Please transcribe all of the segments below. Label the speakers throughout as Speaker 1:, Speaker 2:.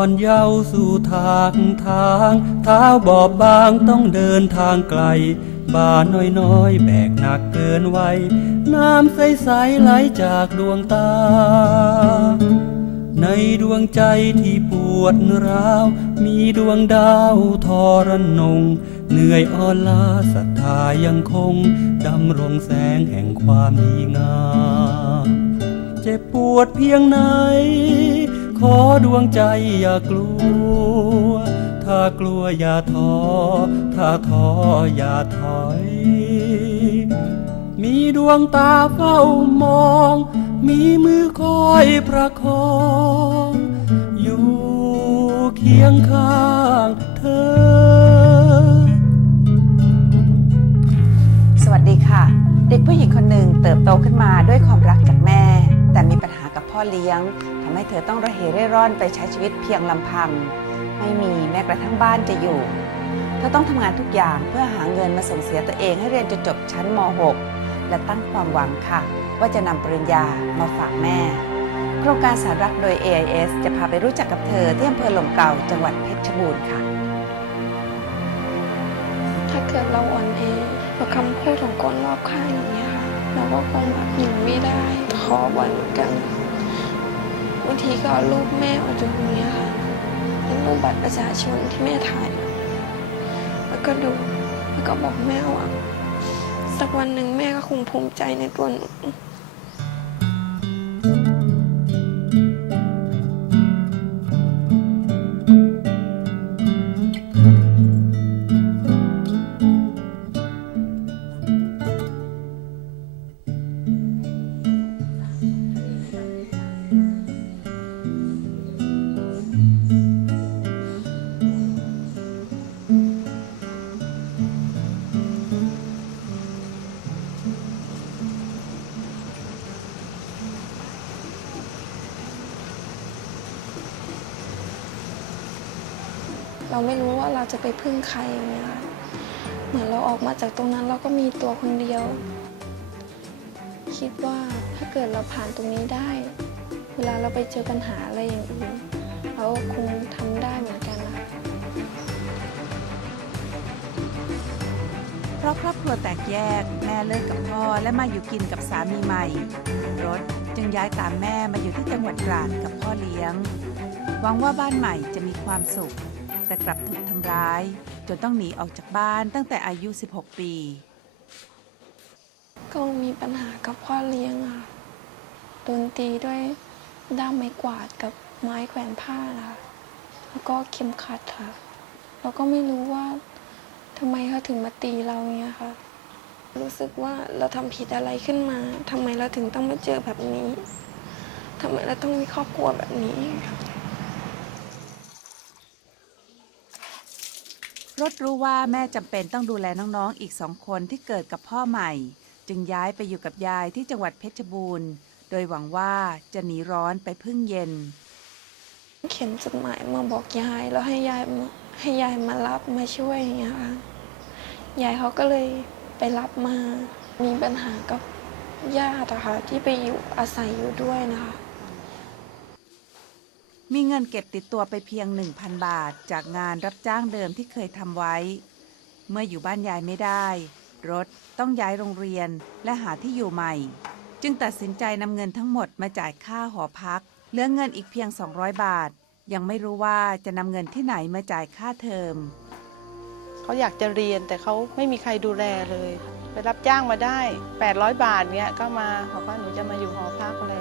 Speaker 1: อนเยาว์สู่ทางทางเท้าบอบบางต้องเดินทางไกลบาน้อยๆ แบกหนักเกินไวน้ำใสๆไหลจากดวงตา ในดวงใจที่ปวดร้าว มีดวงดาวทรนง เหนื่อยอ่อนล้าศรัทธายังคง ดำรงแสงแห่งความดีงาม เจ็บปวดเพียงไหน ขอดวงใจอย่ากลัว ถ้ากลัวอย่าท้อ ถ้าท้ออย่าถอย มีดวงตาเฝ้ามอง มีมือคอยประคอง อยู่เคียงข้างเธอ
Speaker 2: สวัสดีค่ะ เด็กผู้หญิงคนหนึ่งเติบโตขึ้นมาด้วยความรักจากแม่ แต่มีปัญหากับพ่อเลี้ยงทำให้เธอต้องระเหเร่ร่อนไปใช้ชีวิตเพียงลำพัง ไม่มีแม้กระทั่งบ้านจะอยู่ เธอต้องทำงานทุกอย่างเพื่อหาเงินมาส่งเสียตัวเองให้เรียนจนจบชั้นม .6 และตั้งความหวังค่ะ ว่าจะนำปริญญามาฝากแม่ โครงการสารรักโดย AIS จะพาไปรู้จักกับเธอที่อำเภอหลมเก่าจังหวัดเพชรบูรณ์ค่ะ
Speaker 3: ถ้าเกิดเราอ่อนแอกับคำพูดของคนรอบข้างอย่างเงี้ค่ะ เราก็คงแบบอยู่ไม่ได้ขอบ่อยเหมือนกันบางทีก็เอารูปแม่ออกจากตรงนี้ยค่ะเป็นรูปบัตรประชาชนที่แม่ถ่าย แล้วก็ดูแล้วก็บอกแม่ว่าสักวันหนึ่งแม่ก็คงภูมิใจในตัวหนู เราไม่รู้ว่าเราจะไปพึ่งใครอย่างเงี้ยค่ะเหมือนเราออกมาจากตรงนั้นเราก็มีตัวคนเดียว คิดว่าถ้าเกิดเราผ่านตรงนี้ได้ เวลาเราไปเจอปัญหาอะไรอย่างอื่นเราคงทำได้เหมือนกันนะคะ
Speaker 2: เพราะครอบครัวแตกแยก แม่เลิกกับพ่อและมาอยู่กินกับสามีใหม่ รถจึงย้ายตามแม่มาอยู่ที่จังหวัดตราดกับพ่อเลี้ยงหวังว่าบ้านใหม่จะมีความสุข แต่กลับถูกทำร้าย จนต้องหนีออกจากบ้านตั้งแต่อายุ 16 ปี
Speaker 3: ก็มีปัญหากับพ่อเลี้ยงอะโดนตีด้วยด้ามไม้กวาดกับไม้แขวนผ้านะคะแล้วก็เข็มขัดค่ะ เราก็ไม่รู้ว่าทำไมเขาถึงมาตีเราเงี้ยค่ะรู้สึกว่าเราทำผิดอะไรขึ้นมาทำไมเราถึงต้องมาเจอแบบนี้ทำไมเราต้องมีครอบครัวแบบนี้
Speaker 2: รถรู้ว่าแม่จำเป็นต้องดูแลน้องๆ อีกสองคนที่เกิดกับพ่อใหม่ จึงย้ายไปอยู่กับยายที่จังหวัดเพชรบูรณ์ โดยหวังว่าจะหนีร้อนไปพึ่งเย็น
Speaker 3: เขียนจดหมายมาบอกยายแล้วให้ยายมาให้ยายมารับมาช่วยอย่างเงี้ยค่ะยายเขาก็เลยไปรับมา มีปัญหากับญาติอะค่ะที่ไปอยู่อาศัยอยู่ด้วยนะคะ
Speaker 2: มีเงินเก็บติดตัวไปเพียง 1,000 บาท จากงานรับจ้างเดิมที่เคยทำไว้ เมื่ออยู่บ้านยายไม่ได้ รถต้องย้ายโรงเรียนและหาที่อยู่ใหม่ จึงตัดสินใจนำเงินทั้งหมดมาจ่ายค่าหอพัก เหลือเงินอีกเพียง 200 บาท ยังไม่รู้ว่าจะนำเงินที่ไหนมาจ่ายค่าเทอม
Speaker 4: เขาอยากจะเรียนแต่เขาไม่มีใครดูแลเลย ไปรับจ้างมาได้ 800 บาทเนี้ยก็มาบอกว่าหนูจะมาอยู่หอพักอะไร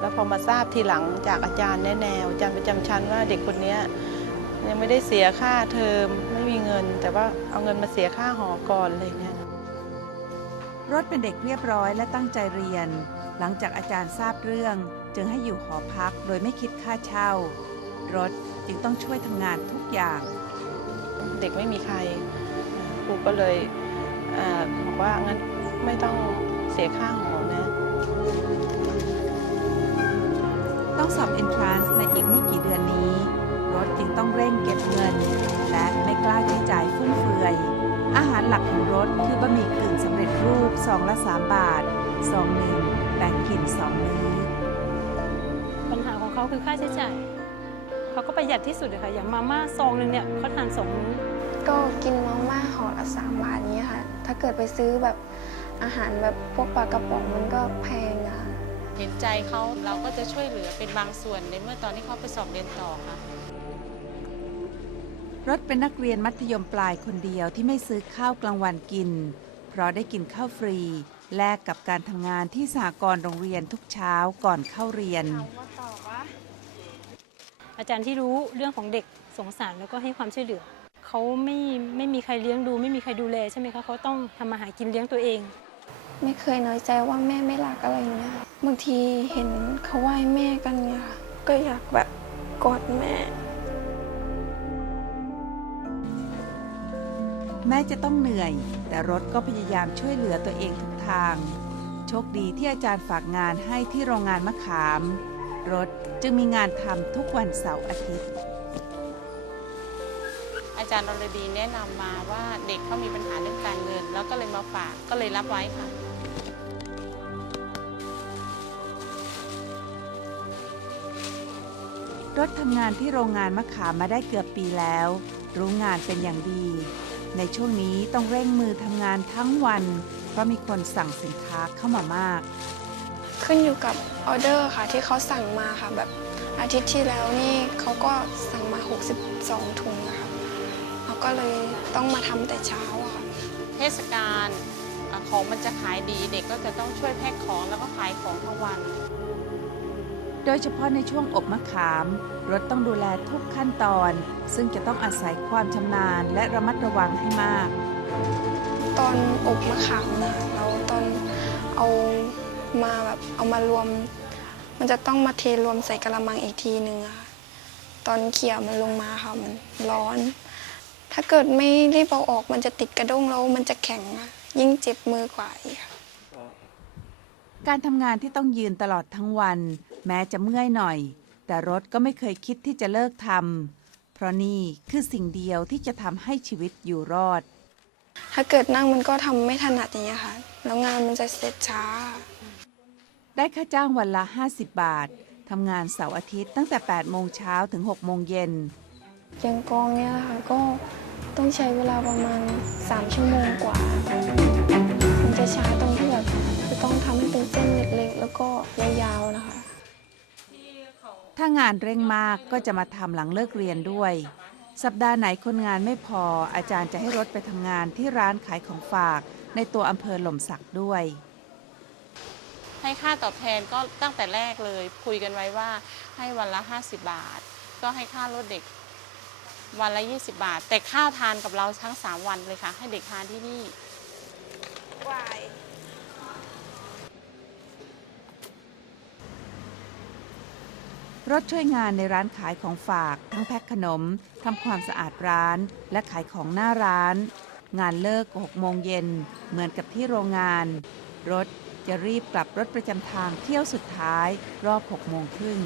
Speaker 4: แล้วพอมาทราบทีหลังจากอาจารย์แนะแนวอาจารย์ประจำชั้นว่าเด็กคนเนี้ยยังไม่ได้เสียค่าเทอมไม่มีเงิน แต่ว่าเอาเงินมาเสียค่าหอก่อนอะไรเงี้ย
Speaker 2: รถเป็นเด็กเรียบร้อยและตั้งใจเรียน หลังจากอาจารย์ทราบเรื่อง จึงให้อยู่หอพักโดยไม่คิดค่าเช่า รถจึงต้องช่วยทำงานทุกอย่าง
Speaker 4: เด็กไม่มีใครครูก็เลยเออบอกว่างั้นไม่ต้องเสียค่าหอ
Speaker 2: ต้องสอบ entrance ในอีกไม่กี่เดือนนี้ รถจึงต้องเร่งเก็บเงิน และไม่กล้าใช้จ่ายฟุ่มเฟือย อาหารหลักของรถคือบะหมี่กึ่งสำเร็จรูปซองละ 3 บาทซองหนึ่งแบ่งกินสองมื้อ
Speaker 5: ปัญหาของเขาคือค่าใช้จ่ายเขเขาก็ประหยัดที่สุดเลยค่ะ อย่างมาม่าซองหนึงเนี่ยเขาทานสองมื้อ
Speaker 3: ก็กินมาม่าห่อละสามบาทนี้ค่ะ ถ้าเกิดไปซื้อแบบอาหารแบบพวกปลากระป๋องมันก็แพงอะค่ะ
Speaker 6: เห็นใจเขาเราก็จะช่วยเหลือเป็นบางส่วนในเมื่อตอนที่เขาไปสอบเรียนต่อค่ะ
Speaker 2: รถเป็นนักเรียนมัธยมปลายคนเดียวที่ไม่ซื้อข้าวกลางวันกิน เพราะได้กินข้าวฟรี แลกกับการทำงานที่สหกรณ์โรงเรียนทุกเช้าก่อนเข้าเรียน
Speaker 5: อาจารย์ที่รู้เรื่องของเด็กสงสารแล้วก็ให้ความช่วยเหลือเขาไม่ไม่มีใครเลี้ยงดู ไม่มีใครดูแลใช่ไหมคะเขาต้องทำมาหากินเลี้ยงตัวเอง
Speaker 3: ไม่เคยน้อยใจว่าแม่ไม่รักอะไรอย่างเงี้ยบางทีเห็นเขาไหว้แม่กันเนี่ยค่ะก็อยากแบบกอดแม่
Speaker 2: แม้จะต้องเหนื่อย แต่รถก็พยายามช่วยเหลือตัวเองทุกทาง โชคดีที่อาจารย์ฝากงานให้ที่โรงงานมะขาม รถจึงมีงานทำทุกวันเสาร์อาทิตย์
Speaker 6: อาจารย์อรดีแนะนำมาว่าเด็กเขามีปัญหาเรื่องการเงิน แล้วก็เลยมาฝากก็เลยรับไว้ค่ะ
Speaker 2: รถทำงานที่โรงงานมะขามมาได้เกือบปีแล้ว รู้งานเป็นอย่างดี ในช่วงนี้ต้องเร่งมือทำงานทั้งวัน เพราะมีคนสั่งสินค้าเข้ามามาก
Speaker 3: ขึ้นอยู่กับออเดอร์ค่ะที่เขาสั่งมาค่ะแบบอาทิตย์ที่แล้วนี่เขาก็สั่งมา 62 ถุงนะคะเราก็เลยต้องมาทำแต่เช้าอะค่ะ
Speaker 6: เทศกาลอะของมันจะขายดีเด็กก็จะต้องช่วยแพ็คของแล้วก็ขายของทั้งวัน
Speaker 2: โดยเฉพาะในช่วงอบมะขาม รถต้องดูแลทุกขั้นตอน ซึ่งจะต้องอาศัยความชำนาญและระมัดระวังให้มาก
Speaker 3: ตอนอบมะขามนะแล้วตอนเอามาแบบเอามารวม มันจะต้องมาเทรวมใส่กระมังอีกทีหนึ่งอะค่ะตอนเขี่ยมันลงมาค่ะมันร้อน ถ้าเกิดไม่รีบเอาออกมันจะติดกระด้งแล้วมันจะแข็งอะยิ่งเจ็บมือกว่าอีกค่ะ
Speaker 2: การทำงานที่ต้องยืนตลอดทั้งวัน แม้จะเมื่อยหน่อย แต่รถก็ไม่เคยคิดที่จะเลิกทำเพราะนี่คือสิ่งเดียวที่จะทำให้ชีวิตอยู่รอด
Speaker 3: ถ้าเกิดนั่งมันก็ทำไม่ถนัดอย่างเงี้ยค่ะ แล้วงานมันจะเสร็จช้า
Speaker 2: ได้ค่าจ้างวันละ 50 บาททำงานเสาร์อาทิตย์ตั้งแต่ 8 โมงเช้าถึง 6 โมงเย็น
Speaker 3: อย่างกองเนี้ยค่ะก็ต้องใช้เวลาประมาณ 3 ชั่วโมงกว่า มันจะช้าตรงที่แบบจะต้องทำให้เป็นเส้นเล็กๆ แล้วก็ยาวๆนะคะ
Speaker 2: ถ้างานเร่งมากก็จะมาทำหลังเลิกเรียนด้วย สัปดาห์ไหนคนงานไม่พอ อาจารย์จะให้รถไปทำงานที่ร้านขายของฝาก ในตัวอำเภอหล่มสักด้วย
Speaker 6: ให้ค่าตอบแทนก็ตั้งแต่แรกเลย คุยกันไว้ว่าให้วันละ 50 บาท ก็ให้ค่ารถเด็กวันละ 20 บาท แต่ข้าวทานกับเราทั้ง 3 วันเลยค่ะ ให้เด็กทานที่นี่
Speaker 2: รถช่วยงานในร้านขายของฝาก ทั้งแพ็คขนมทำความสะอาดร้าน และขายของหน้าร้าน งานเลิก6โมงเย็น เหมือนกับที่โรงงาน รถจะรีบกลับรถประจำทางเที่ยวสุดท้าย รอบ6โมงครึ่ง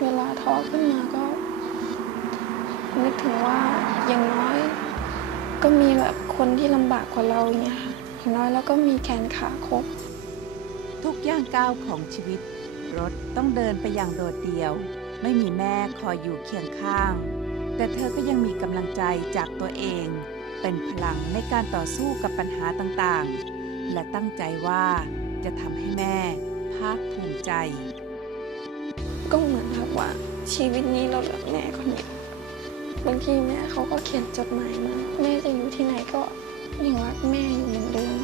Speaker 3: เวลาท้อขึ้นมาก็นึกถึงว่าอย่างน้อยก็มีแบบคนที่ลำบากกว่าเราอย่างเงี้ยค่ะอย่างน้อยแล้วก็มีแขนขาครบ
Speaker 2: ทุกย่างก้าวของชีวิต รถต้องเดินไปอย่างโดดเดี่ยว ไม่มีแม่คอยอยู่เคียงข้าง แต่เธอก็ยังมีกำลังใจจากตัวเอง เป็นพลังในการต่อสู้กับปัญหาต่างๆ และตั้งใจว่าจะทำให้แม่ภาคภูมิใจ
Speaker 3: ก็เหมือนกับว่าชีวิตนี้เราเหลือแม่คนเดียวบางทีแม่เขาก็เขียนจดหมายมาแม่จะอยู่ที่ไหนก็ยังรักแม่อยู่เหมือนเดิม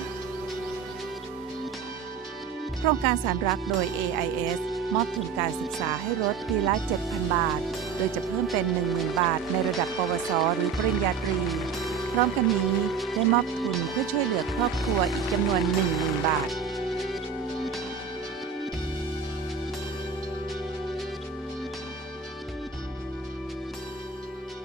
Speaker 2: โครงการสารรักโดย AIS มอบทุนการศึกษาให้รถปีละ 7,000 บาท โดยจะเพิ่มเป็น 10,000 บาท ในระดับปวส หรือปริญญาตรี พร้อมกันนี้ได้มอบทุนเพื่อช่วยเหลือครอบครัวอีกจำนวน 10,000 บาท